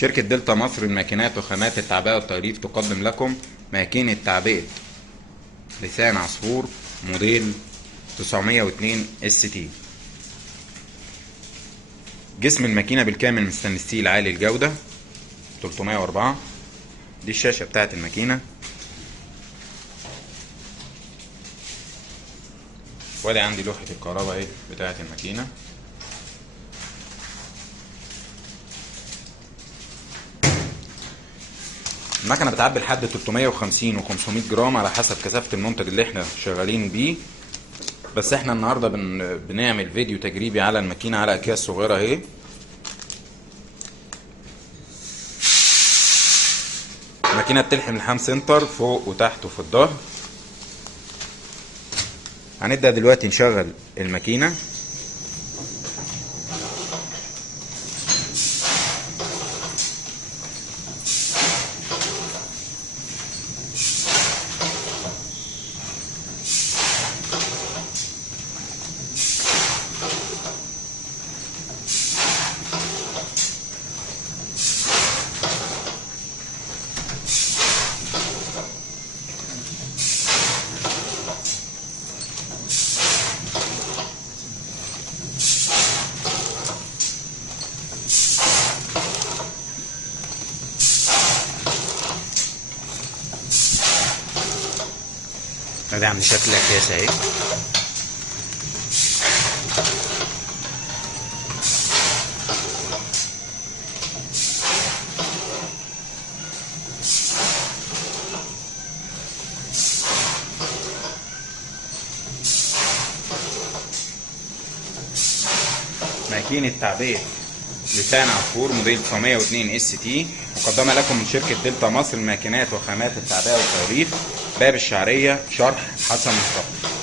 شركة دلتا مصر للماكينات وخامات التعبئة والتغليف تقدم لكم ماكينة تعبئة لسان عصفور موديل 902 ST. جسم الماكينة بالكامل من ستانلس ستيل عالي الجودة 304. دي الشاشة بتاعت الماكينة، وادي عندي لوحة الكهرباء اهي بتاعت الماكينة. المكنة بتعبي لحد 350 و 500 جرام على حسب كثافة المنتج اللي احنا شغالين بيه، بس احنا النهاردة بنعمل فيديو تجريبي على الماكينة على اكياس صغيرة اهي. الماكينة بتلحم لحام سنتر فوق وتحت وفي الظهر. هنبدأ دلوقتي نشغل الماكينة. ادي عندي شكل اكياس اهي. ماكينة تعبئة لسان عصفور موديل 902 ST مقدمة لكم من شركة دلتا مصر للماكينات وخامات التعبئة والتغليف، باب الشعرية، شرح حسن مصطفى.